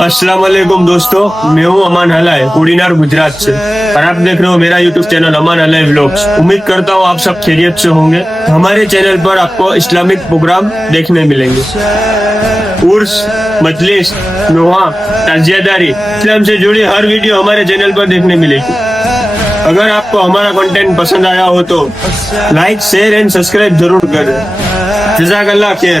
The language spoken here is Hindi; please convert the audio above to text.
अस्सलाम वालेकुम दोस्तों, मैं हूं अमान हलाय, कोडीनार गुजरात से और आप देख रहे हो मेरा यूट्यूब चैनल अमान हलाय व्लॉग्स। उम्मीद करता हूं आप सब खैरियत से होंगे। हमारे चैनल पर आपको इस्लामिक प्रोग्राम देखने मिलेंगे। उर्स, मजलिस, नोहा, ताजियादारी, इस्लाम से जुड़ी हर वीडियो हमारे चैनल पर देखने मिलेगी। अगर आपको हमारा कंटेंट पसंद आया हो तो लाइक, शेयर एंड सब्सक्राइब जरूर करें। जज़ाकल्लाह खैर।